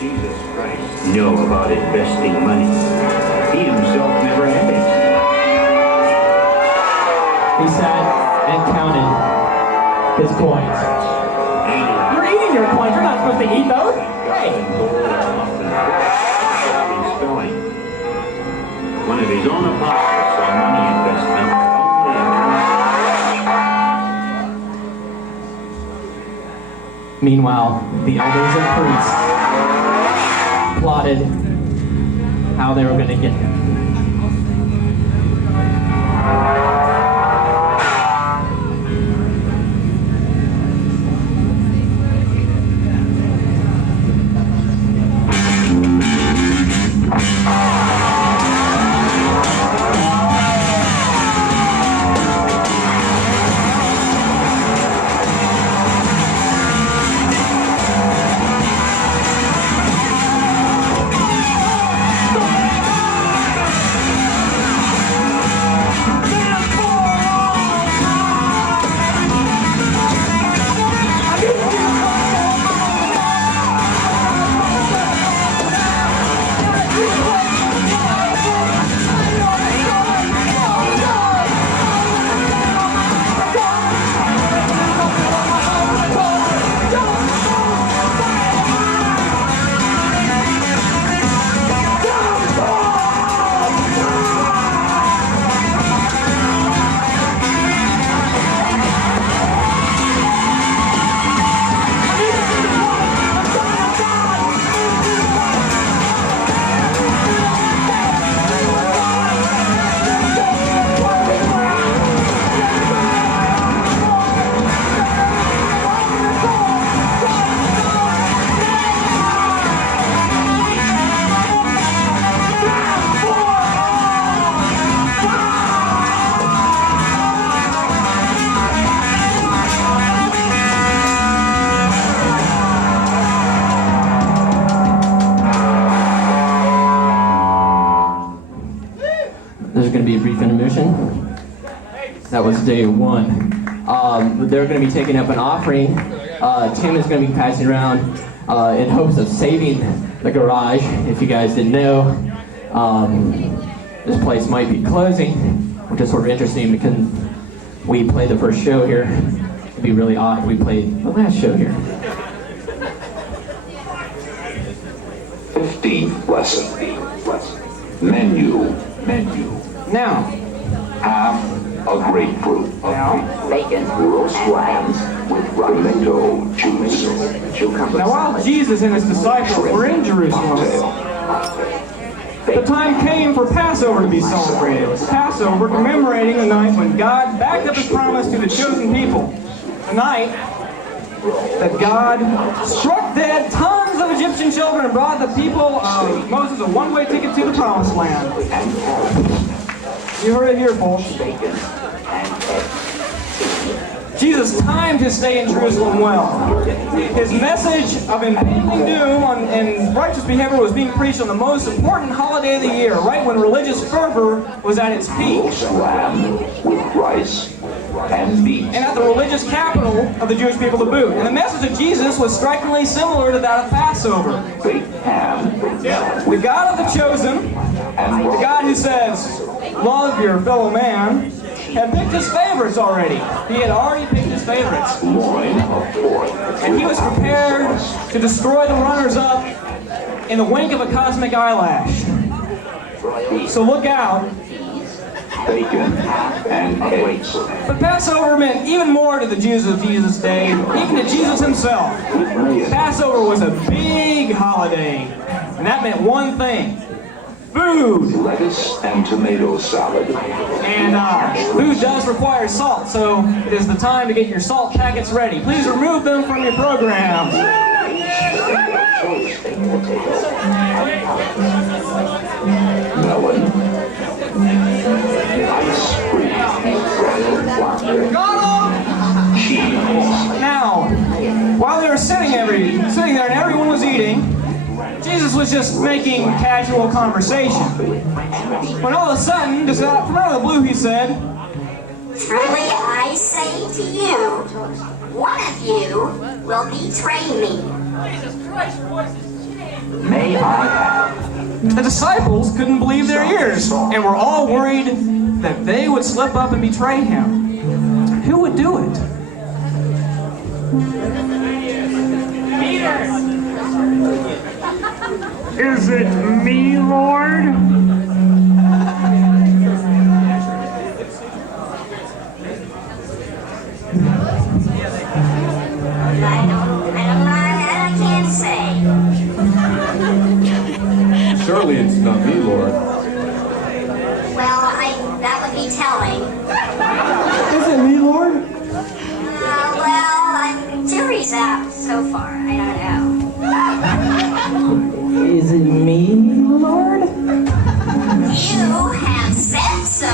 Jesus Christ know about investing money? He himself never had it. He sat and counted his coins. You're eating your coins. You're not supposed to eat those. Hey. One of his own apostles saw money investment only. Meanwhile, the elders and priests plotted how they were going to get him. There's going to be a brief intermission. That was day one. They're going to be taking up an offering. Tim is going to be passing around in hopes of saving the garage. If you guys didn't know, this place might be closing, which is sort of interesting because we played the first show here. It'd be really odd if we played the last show here. 15th lesson. Menu. Now, Half a grapefruit. Bacon, Roast lambs with tomato juice. now while Jesus and his disciples were in Jerusalem, the time came for Passover to be celebrated. Passover commemorating the night when God backed up his promise to the chosen people. The night that God struck dead tons of Egyptian children and brought the people of Moses a one-way ticket to the promised land. You heard it here, folks. Jesus timed his stay in Jerusalem well. His message of impending doom and righteous behavior was being preached on the most important holiday of the year, right when religious fervor was at its peak. Lamb with rice and beef. And at the religious capital of the Jewish people to boot. And the message of Jesus was strikingly similar to that of Passover. Baked ham. The God of the chosen, the God who says, love your fellow man, had picked his favorites already. He had already picked his favorites. Loin of pork. And he was prepared to destroy the runners-up in the wink of a cosmic eyelash. So look out. Bacon and eggs. But Passover meant even more to the Jews of Jesus' day, even to Jesus himself. Passover was a big holiday, and that meant one thing: food. Lettuce and tomato salad. And food does require salt, so it is the time to get your salt packets ready. Please remove them from your program. Melon. Ice cream. Cheese. Now, while they were sitting there and everyone was eating, Jesus was just making casual conversation. When all of a sudden, just from out of the blue, he said, truly I say to you, one of you will betray me. Jesus Christ, boys, may I have The disciples couldn't believe their ears and were all worried that they would slip up and betray him. Who would do it? Is it me, Lord? I can't say. Surely it's not me, Lord. Well, that would be telling. Is it me, Lord? Well, jury's out so far. I don't know. Is it me, Lord? You have said so.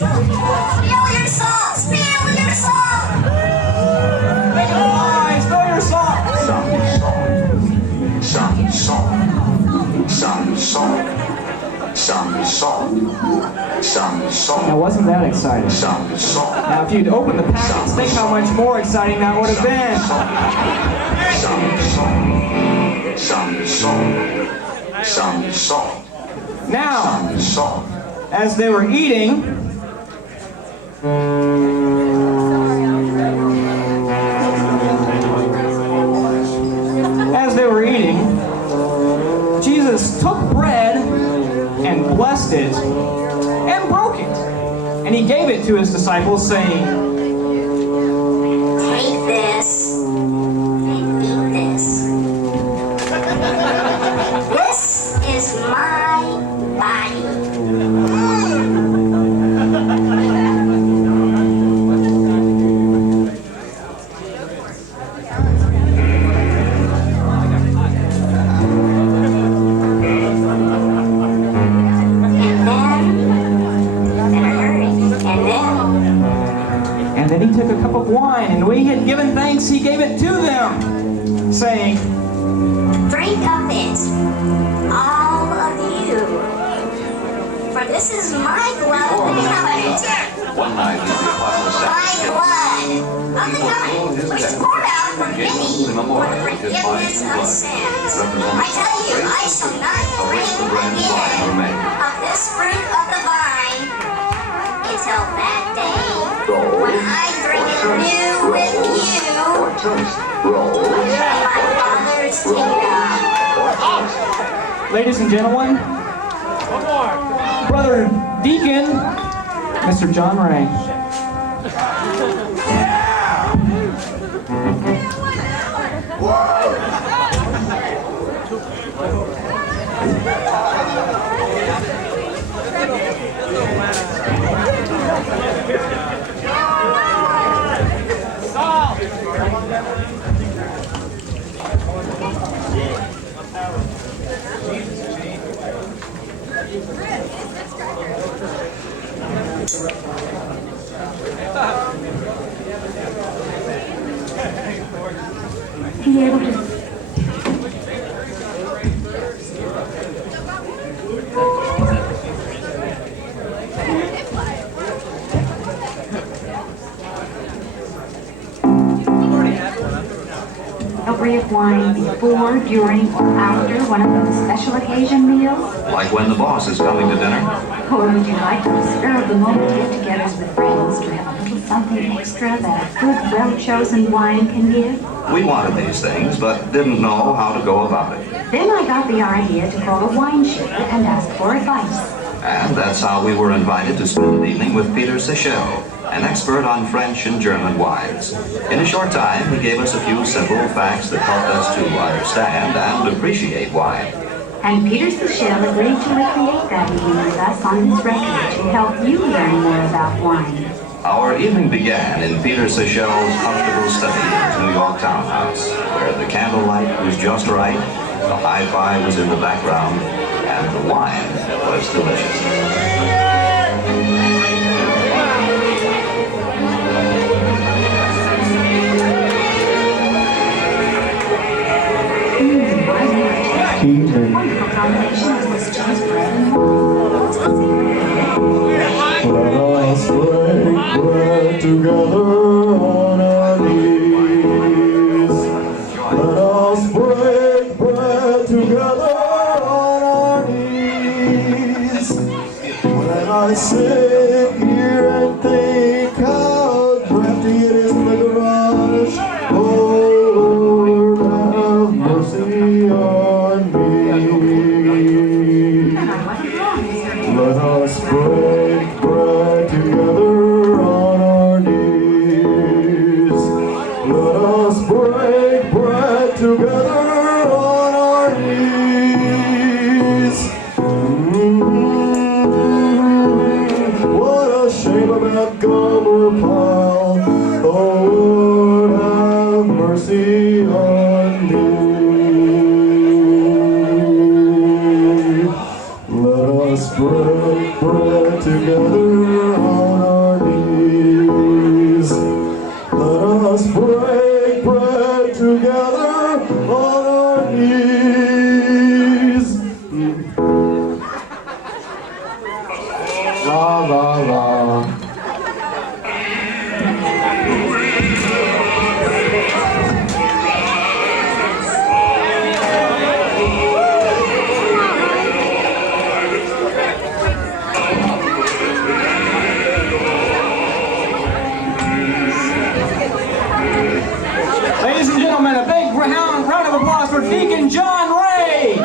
Spill your salt! Spill your salt! Why? Spill your salt! some salt, Now, wasn't that exciting? some salt, Now, if you'd opened the packets, think how much more exciting that would have been. some salt, Now, salt. as they were eating, Jesus took bread and blessed it and broke it. And he gave it to his disciples, saying, Take this and eat this. This is my body. And then he took a cup of wine, and when he had given thanks, he gave it to them, saying, Drink of it, all of you. For this is my blood of the covenant. One night he was My blood of the covenant, which is poured out for many for the forgiveness of sins. I tell you, I shall not drink again of this fruit of the vine until that day when I drink it new with you in my Father's kingdom. Ladies and gentlemen, Brother Deacon, Mr. John Ray. Be able to a ray of wine before, during, or after one of those special occasion meals? Like when the boss is coming to dinner. Or would you like to spur of the moment get-togethers with friends to have a little something extra that a good, well-chosen wine can give? We wanted these things, but didn't know how to go about it. Then I got the idea to call a wine show and ask for advice. And that's how we were invited to spend an evening with Peter Seychelles, an expert on French and German wines. In a short time, he gave us a few simple facts that helped us to understand and appreciate wine. And Peter Seychelles agreed to recreate that evening with us on his record to help you learn more about wine. Our evening began in Peter Seychelles' comfortable study in his New York townhouse, where the candlelight was just right, the hi-fi was in the background, and the wine was delicious. Wonderful combination of this cheese bread and Let us break bread together on our knees. together on our knees. What a shame about Gomer Pyle. Oh, Lord, have mercy on me. Let us break bread together on our knees. Let us break bread together on our knees. La la la. Ladies and gentlemen, a big round of applause for Deacon John Ray.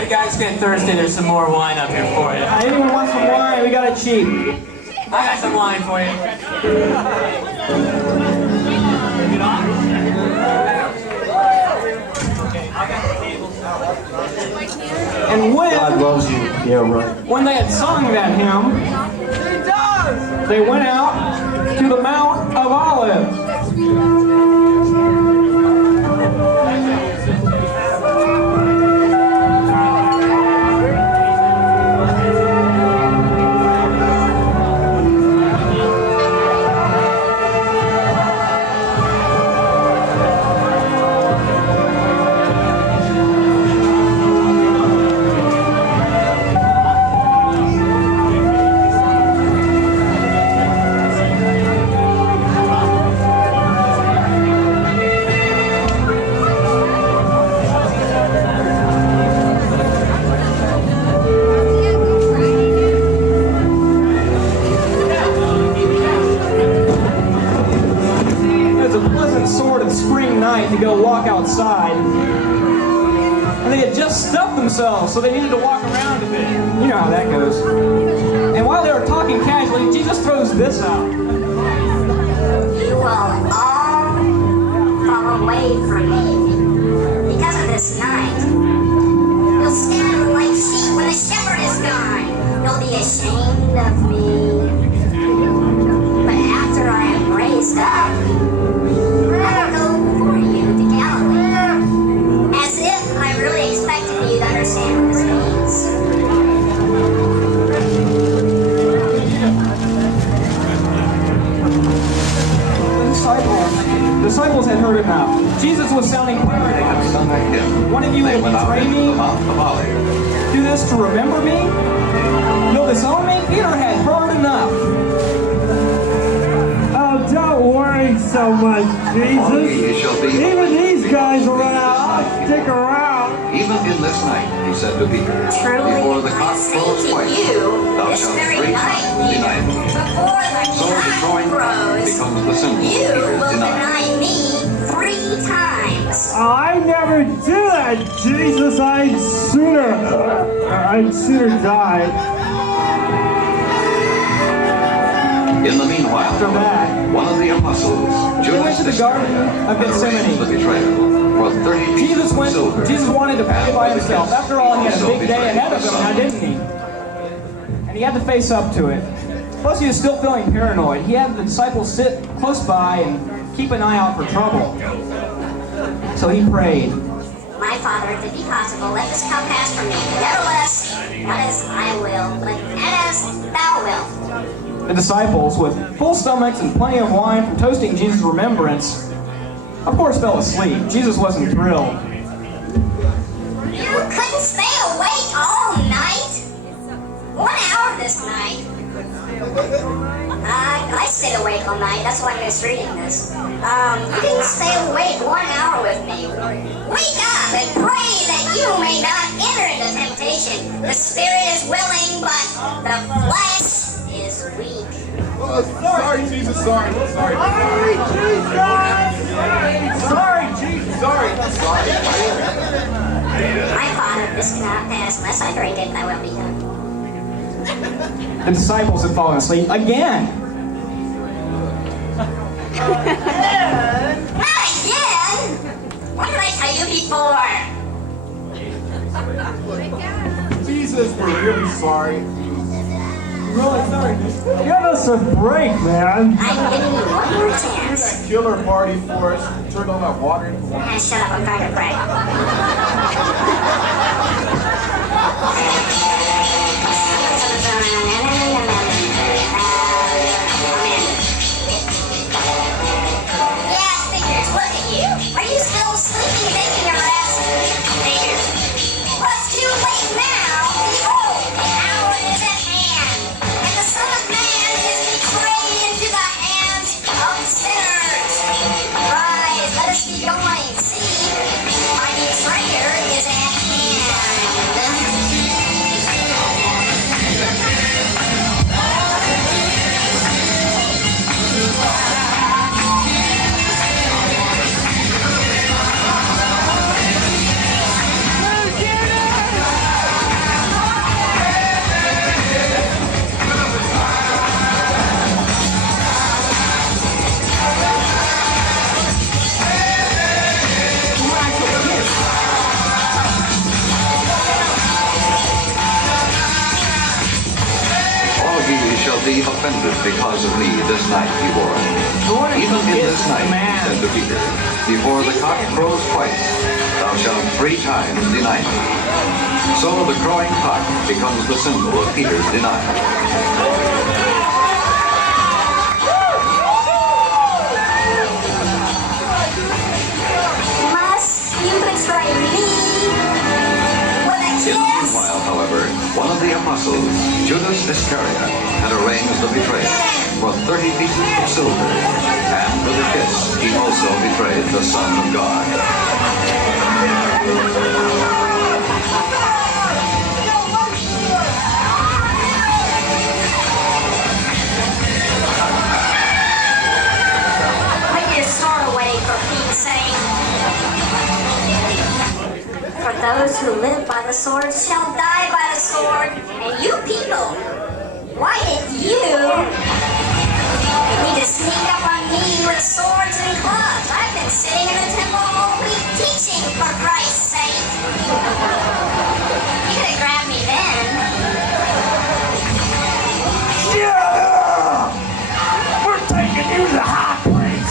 You guys get thirsty, there's some more wine up here for you. Anyone want some wine? We got it cheap. I got some wine for you. And God loves you. Yeah, right. when they had sung that hymn, they went out to the Mount of Olives. To go walk outside, and they had just stuffed themselves, so they needed to walk around a bit. You know how that goes. And while they were talking casually, Jesus throws this out. You will all fall away from me because of this night. You'll stand like sheep when the shepherd is gone. You'll be ashamed of me. But after I am raised up, I will go before you to Galilee. As if I really expected you to understand what this means. The disciples had heard enough. Jesus was sounding paradox. One of you will betray me. Do this to remember me. You'll disown me. Peter had heard enough. Oh, don't worry so much, Jesus. Even these guys will run out. I'll stick around. Even in this night, he said to Peter, Truly, before the I cock say crows to twice, you, thou this shalt very 3 night, times deny me. before the So the cock throwing crows, becomes the symbol of you Peter's will denial. deny me 3 times. Oh, I never do that, Jesus. I'd sooner die. In the meanwhile, After that, one of the apostles, they went to the Garden of Gethsemane. the betrayal for 30 pieces of silver. Jesus wanted to pray by himself. After all, he had a Also big day betrayed ahead of the him, now Son. didn't he? And he had to face up to it. Plus, he was still feeling paranoid. He had the disciples sit close by and keep an eye out for trouble. So he prayed. My Father, if it be possible, let this cup pass from me. Nevertheless, not as I will, but as thou wilt. The disciples, with full stomachs and plenty of wine from toasting Jesus' remembrance, of course fell asleep. Jesus wasn't thrilled. You couldn't stay awake all night? 1 hour this night? I stayed awake all night. That's why I'm just reading this. You didn't stay awake 1 hour with me. Wake up and pray that you may not enter into temptation. The spirit is willing, but the flesh is weak. Sorry, Jesus. Sorry. Sorry, Jesus. Sorry. My Father, this cannot pass unless I drink it, thy will be done. The disciples had fallen asleep again. Not again? What did I tell you before? Jesus, we're really sorry. Really sorry. Give us a break, man. I'm giving you one more That chance. killer party for us. Turned on that water. Ah, shut up, I'm trying to pray. Yeah, figures, look at you. Are you still sleeping, making your rest? Figures. Well, it's too late now. Behold, the hour is at hand. And the Son of Man is betrayed into the hands of sinners. Rise, let us be going. See, my betrayer is at hand. All ye shall be offended because of me this night, he warned. Even in this night, he said to Peter, before the cock crows twice, thou shalt 3 times deny me. So the crowing cock becomes the symbol of Peter's denial. Must you betray me with a In the kiss? meanwhile, however, one of the apostles, Judas Iscariot, had arranged the betrayal for 30 pieces of silver, and with a kiss he also betrayed the Son of God. Put your sword away, for Pete's sake. For those who live by the sword shall die by the sword. And you people, why did you need to sneak up on me with swords and clubs? I've been sitting in the temple all week teaching, for Christ's sake. You could have grabbed me then. Yeah! We're taking you to the high place.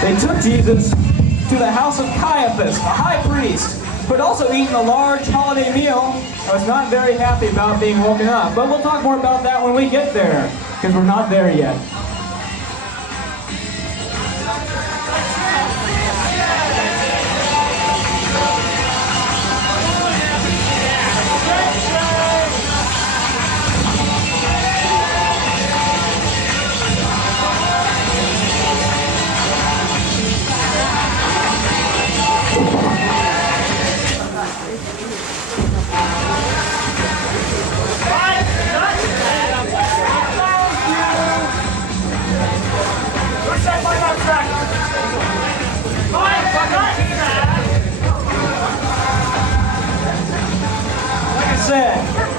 They took Jesus to the house of Caiaphas, the high priest, who had also eaten a large holiday meal and was not very happy about being woken up. But we'll talk more about that when we get there, because we're not there yet.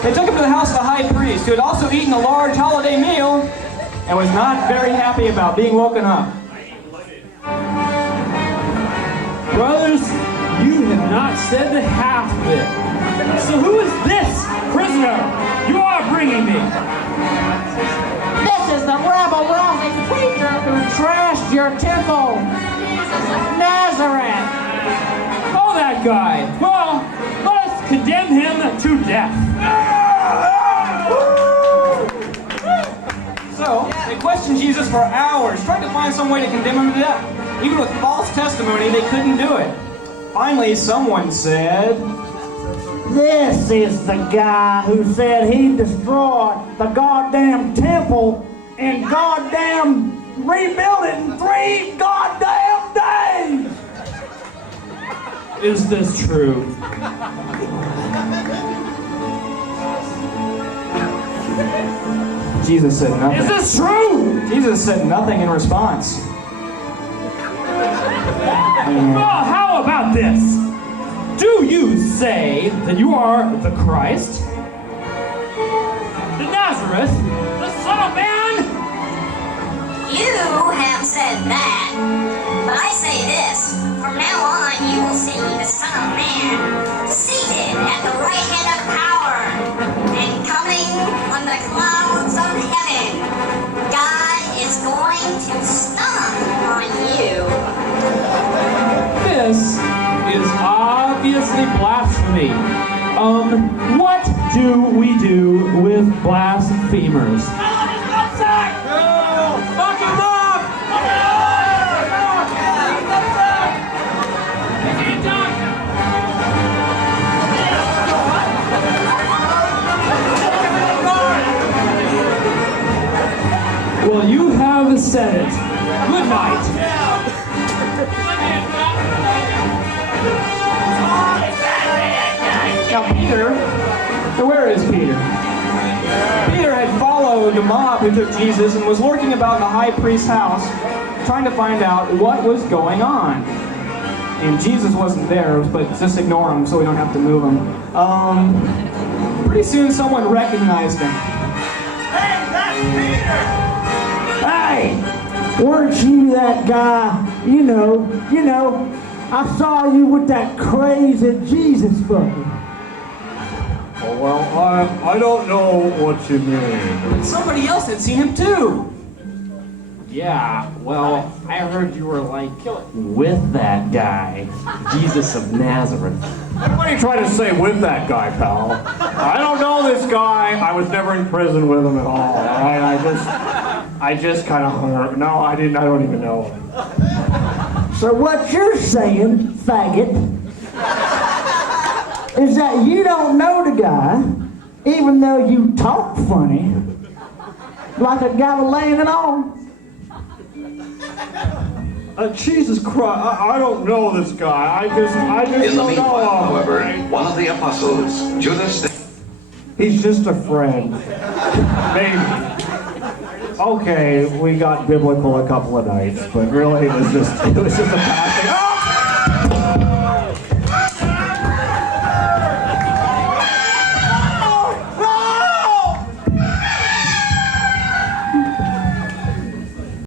They took him to the house of the high priest, who had also eaten a large holiday meal and was not very happy about being woken up. Brothers, you have not said the half bit. So who is this prisoner you are bringing me? This is the rebel-rousing preacher who trashed your temple, Nazareth. Oh, that guy. Well, let us condemn him to death. So, they questioned Jesus for hours, trying to find some way to condemn him to death. Even with false testimony, they couldn't do it. Finally, someone said, This is the guy who said he'd destroy the goddamn temple and goddamn rebuild it in 3 goddamn days. Is this true? Jesus said nothing. Is this true? Jesus said nothing in response. Well, how about this? Do you say that you are the Christ? The Nazareth? The Son of Man? You have said that. But I say this. From now on, you will see the Son of Man seated at the right hand of power and coming on the clouds of heaven. God is going to stomp on you. This is obviously blasphemy. What do we do with blasphemers? Fuck him up! Well, you have said it. Good night. Now, Peter, where is Peter? Peter had followed the mob who took Jesus and was lurking about the high priest's house, trying to find out what was going on. And Jesus wasn't there, but just ignore him so we don't have to move him. Pretty soon someone recognized him. Hey, that's Peter! Hey, weren't you that guy? You know, I saw you with that crazy Jesus fucker. Oh, well, I don't know what you mean. But somebody else had seen him too. Yeah, well, I heard you were like with that guy, Jesus of Nazareth. What are you trying to say with that guy, pal? I don't know this guy. I was never in prison with him at all. I just kind of hung around. No, I didn't. I don't even know him. So what you're saying, faggot, is that you don't know the guy, even though you talk funny, like a Galilean and all. Jesus Christ, I don't know this guy. I just In the don't meanwhile, know him. however, one of the apostles, Judas, He's just a friend. Maybe. Okay, we got biblical a couple of nights, but really it was just a pastor.